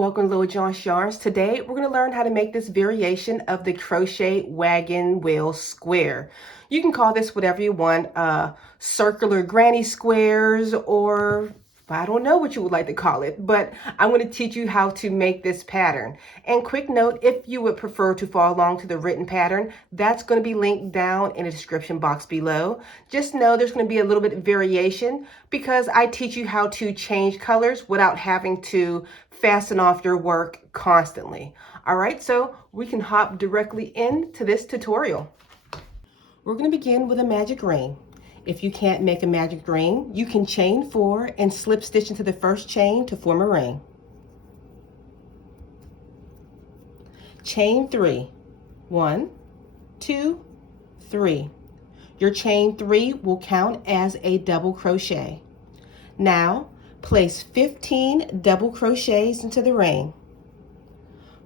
Welcome to Little John's Yarns. Today we're going to learn how to make this variation of the crochet wagon wheel square. You can call this whatever you want, circular granny squares, or I don't know what you would like to call it, but I'm going to teach you how to make this pattern. And quick note, if you would prefer to follow along to the written pattern, that's going to be linked down in the description box below. Just know there's going to be a little bit of variation because I teach you how to change colors without having to fasten off your work constantly. All right, so we can hop directly into this tutorial. We're going to begin with a magic ring. If you can't make a magic ring, you can chain 4 and slip stitch into the first chain to form a ring. Chain 3. 1, 2, 3. Your chain 3 will count as a double crochet. Now, place 15 double crochets into the ring.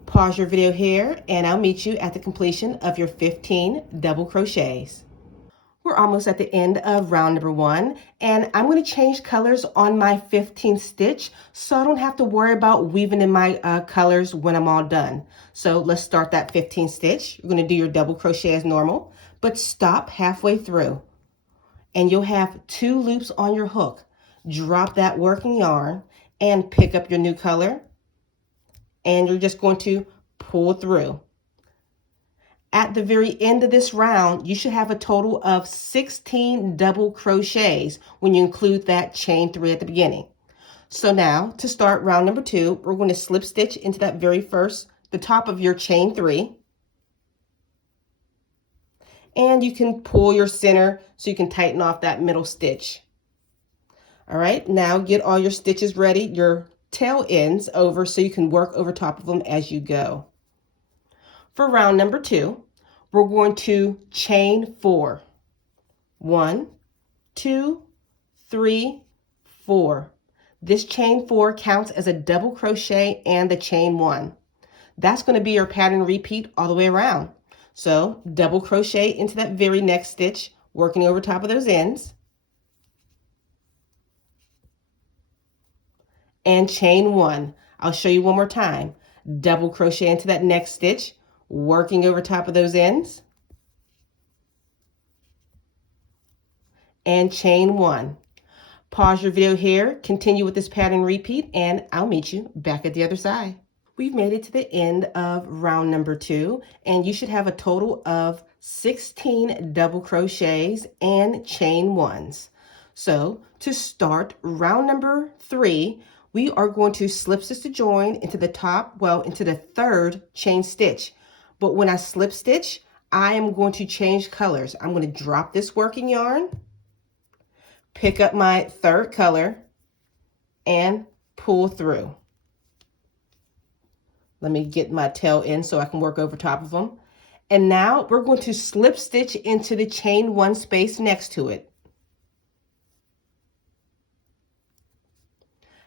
Pause your video here and I'll meet you at the completion of your 15 double crochets. We're almost at the end of round number 1, and I'm going to change colors on my 15th stitch so I don't have to worry about weaving in my colors when I'm all done. So let's start that 15th stitch. You're going to do your double crochet as normal, but stop halfway through and you'll have 2 loops on your hook. Drop that working yarn and pick up your new color, and you're just going to pull through. At the very end of this round, you should have a total of 16 double crochets when you include that chain 3 at the beginning. So now to start round number 2, we're going to slip stitch into that very first, the top of your chain 3. And you can pull your center so you can tighten off that middle stitch. All right, now get all your stitches ready, your tail ends over so you can work over top of them as you go. For round number 2, we're going to chain 4. 1, 2, 3, 4. This chain 4 counts as a double crochet and the chain 1. That's going to be your pattern repeat all the way around. So double crochet into that very next stitch, working over top of those ends. And chain 1. I'll show you one more time. Double crochet into that next stitch, working over top of those ends, and chain 1. Pause your video here, continue with this pattern repeat, and I'll meet you back at the other side. We've made it to the end of round number 2, and you should have a total of 16 double crochets and chain 1s. So to start round number 3, we are going to slip stitch to join into the top, into the 3rd chain stitch. But when I slip stitch, I am going to change colors. I'm going to drop this working yarn, pick up my 3rd color, and pull through. Let me get my tail in so I can work over top of them. And now we're going to slip stitch into the chain 1 space next to it.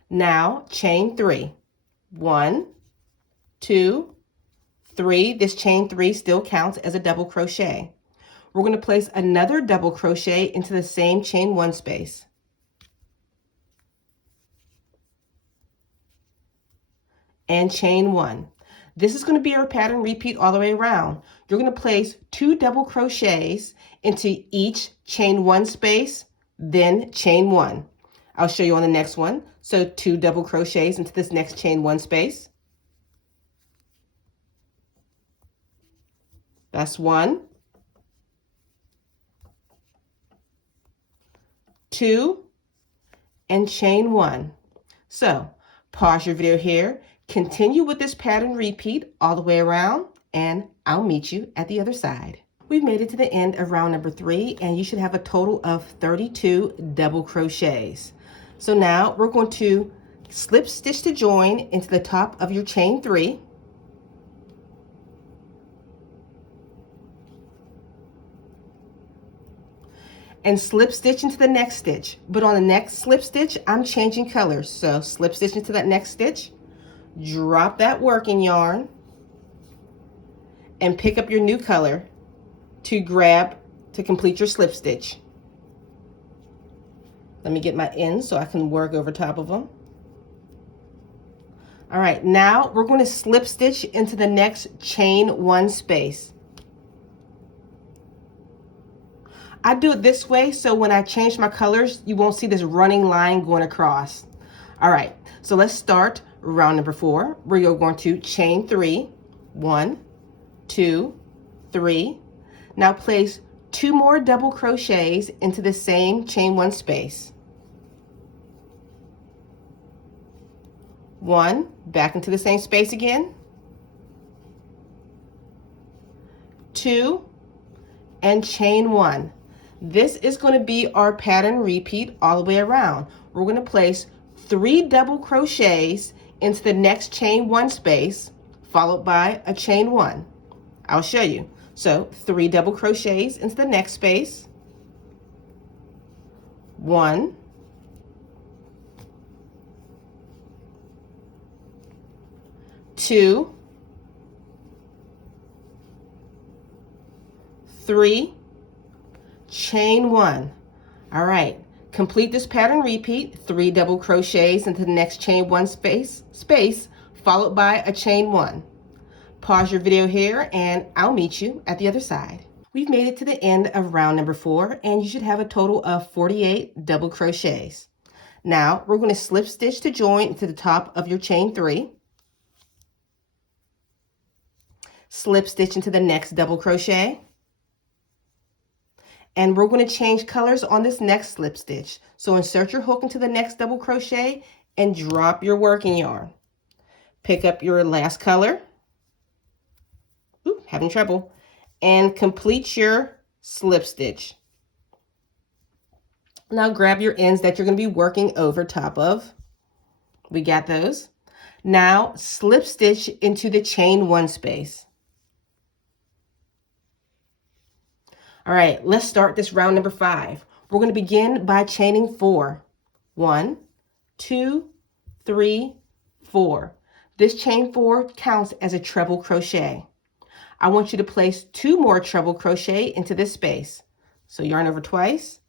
Now chain 3. 1, 2, 3. This chain 3 still counts as a double crochet. We're going to place another double crochet into the same chain 1 space. And chain 1. This is going to be our pattern repeat all the way around. You're going to place 2 double crochets into each chain 1 space, then chain 1. I'll show you on the next one. So 2 double crochets into this next chain 1 space. That's 1, 2, and chain 1. So pause your video here, continue with this pattern repeat all the way around, and I'll meet you at the other side. We've made it to the end of round number 3, and you should have a total of 32 double crochets. So now we're going to slip stitch to join into the top of your chain 3. And slip stitch into the next stitch. But on the next slip stitch, I'm changing colors. So slip stitch into that next stitch, drop that working yarn, and pick up your new color to complete your slip stitch. Let me get my ends so I can work over top of them. All right, now we're going to slip stitch into the next chain 1 space. I do it this way so when I change my colors, you won't see this running line going across. All right, so let's start round number 4. We're going to chain 3, 1, 2, 3. Now place 2 more double crochets into the same chain 1 space. 1, back into the same space again. 2, and chain 1. This is going to be our pattern repeat all the way around. We're going to place 3 double crochets into the next chain 1 space, followed by a chain 1. I'll show you. So 3 double crochets into the next space, 1, 2, 3, chain 1. All right, complete this pattern repeat, 3 double crochets into the next chain 1 space, followed by a chain 1. Pause your video here and I'll meet you at the other side. We've made it to the end of round number 4 and you should have a total of 48 double crochets. Now we're going to slip stitch to join to the top of your chain 3. Slip stitch into the next double crochet. And we're going to change colors on this next slip stitch. So insert your hook into the next double crochet and drop your working yarn. Pick up your last color. Ooh, having trouble. And complete your slip stitch. Now grab your ends that you're going to be working over top of. We got those. Now slip stitch into the chain 1 space. All right, let's start this round number 5. We're going to begin by chaining 4. 1, 2, 3, 4. This chain 4 counts as a treble crochet. I want you to place 2 more treble crochet into this space. So yarn over twice,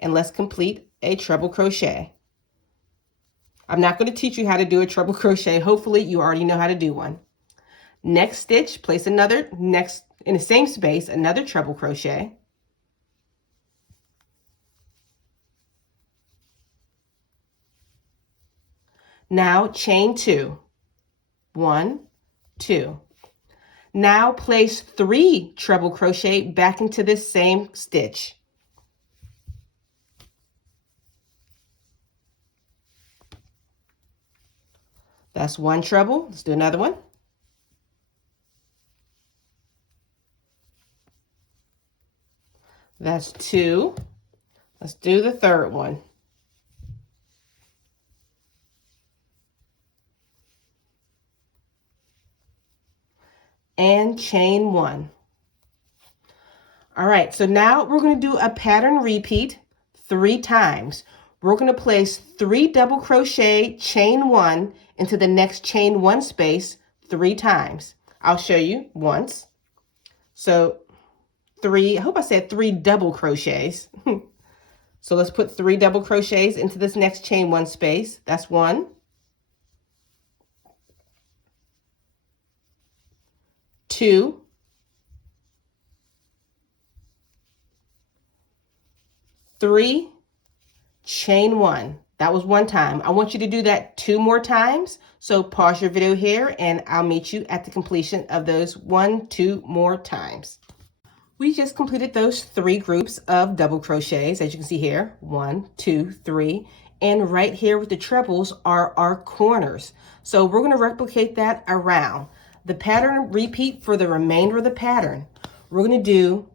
and let's complete a treble crochet. I'm not going to teach you how to do a treble crochet. Hopefully you already know how to do one. Next stitch, place another, next in the same space, another treble crochet. Now chain 2, 1, 2. Now place 3 treble crochet back into this same stitch. That's 1 treble. Let's do another one. That's 2. Let's do the third one. And chain 1. All right, so now we're going to do a pattern repeat 3 times. We're going to place 3 double crochet, chain 1 into the next chain 1 space 3 times. I'll show you once. So 3, I hope I said 3 double crochets. So let's put 3 double crochets into this next chain 1 space. That's 1. 2, 3, chain 1. That was 1 time. I want you to do that 2 more times. So pause your video here and I'll meet you at the completion of those 1, 2 more times. We just completed those 3 groups of double crochets, as you can see here, 1, 2, 3. And right here with the trebles are our corners. So we're going to replicate that around. The pattern repeat for the remainder of the pattern. We're going to do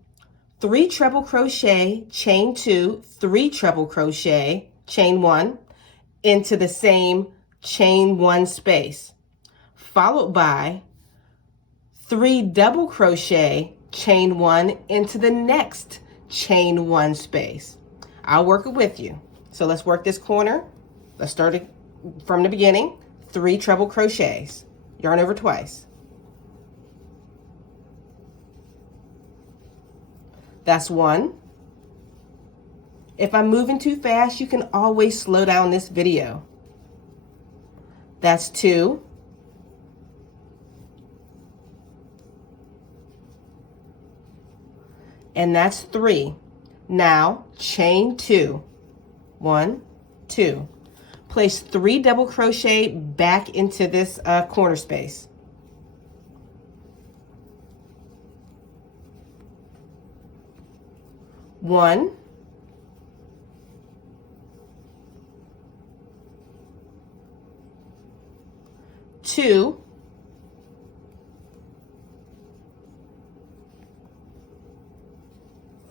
3 treble crochet, chain 2, 3 treble crochet, chain 1 into the same chain 1 space, followed by 3 double crochet, chain 1 into the next chain 1 space. I'll work it with you. So let's work this corner. Let's start it from the beginning. 3 treble crochets, yarn over twice. That's 1. If I'm moving too fast, you can always slow down this video. That's 2. and that's 3. Now chain 2. 1, 2. Place 3 double crochet back into this corner space. 1, 2,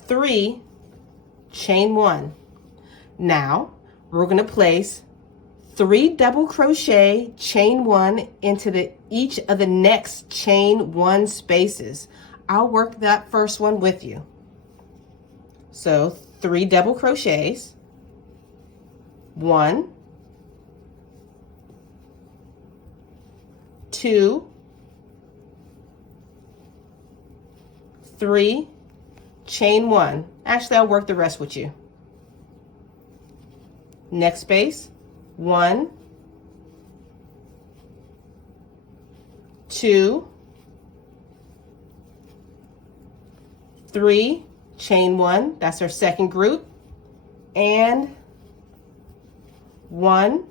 3, chain 1. Now we're going to place 3 double crochet, chain 1 into each of the next chain 1 spaces. I'll work that first one with you. So 3 double crochets, 1, 2, 3, chain 1. Actually, I'll work the rest with you. Next space, 1, 2, 3, chain 1. That's our second group. And 1,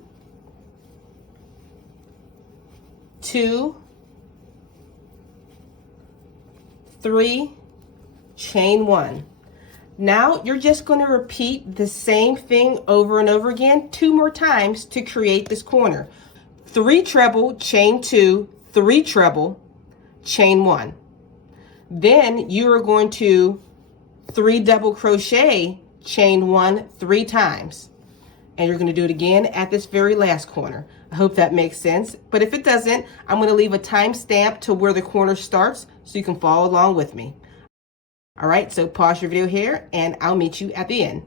2, 3, chain 1. Now you're just going to repeat the same thing over and over again 2 more times to create this corner. 3 treble, chain 2, 3 treble, chain 1. Then you are going to 3 double crochet, chain 1 3 times. And you're going to do it again at this very last corner. I hope that makes sense. But if it doesn't, I'm going to leave a timestamp to where the corner starts so you can follow along with me. All right, so pause your video here and I'll meet you at the end.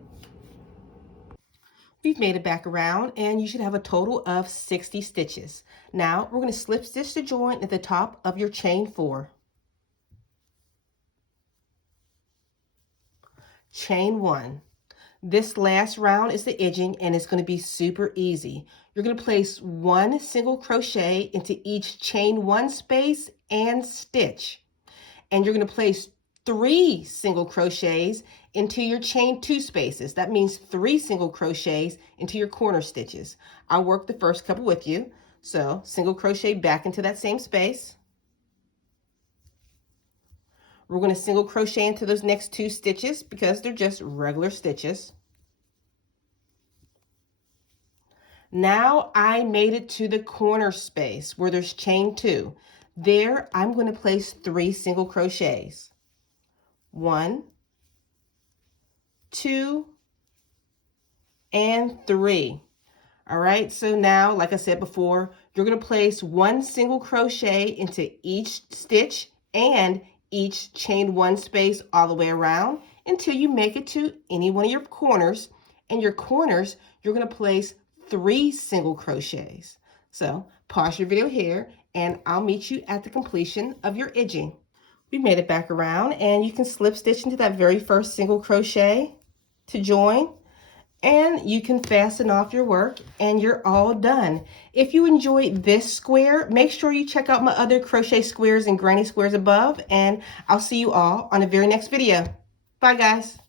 We've made it back around and you should have a total of 60 stitches. Now we're going to slip stitch the joint at the top of your chain 4. Chain 1. This last round is the edging and it's going to be super easy. You're going to place 1 single crochet into each chain 1 space and stitch. And you're going to place 3 single crochets into your chain 2 spaces. That means 3 single crochets into your corner stitches. I'll work the first couple with you. So single crochet back into that same space. We're going to single crochet into those next 2 stitches because they're just regular stitches. Now I made it to the corner space where there's chain 2. There I'm going to place 3 single crochets. 1, 2, and 3. All right, so now, like I said before, you're going to place 1 single crochet into each stitch and each chain 1 space all the way around until you make it to any one of your corners. And your corners, you're going to place 3 single crochets. So pause your video here and I'll meet you at the completion of your edging. We made it back around and you can slip stitch into that very first single crochet to join, and you can fasten off your work and you're all done. If you enjoyed this square, make sure you check out my other crochet squares and granny squares above, and I'll see you all on the very next video. Bye guys.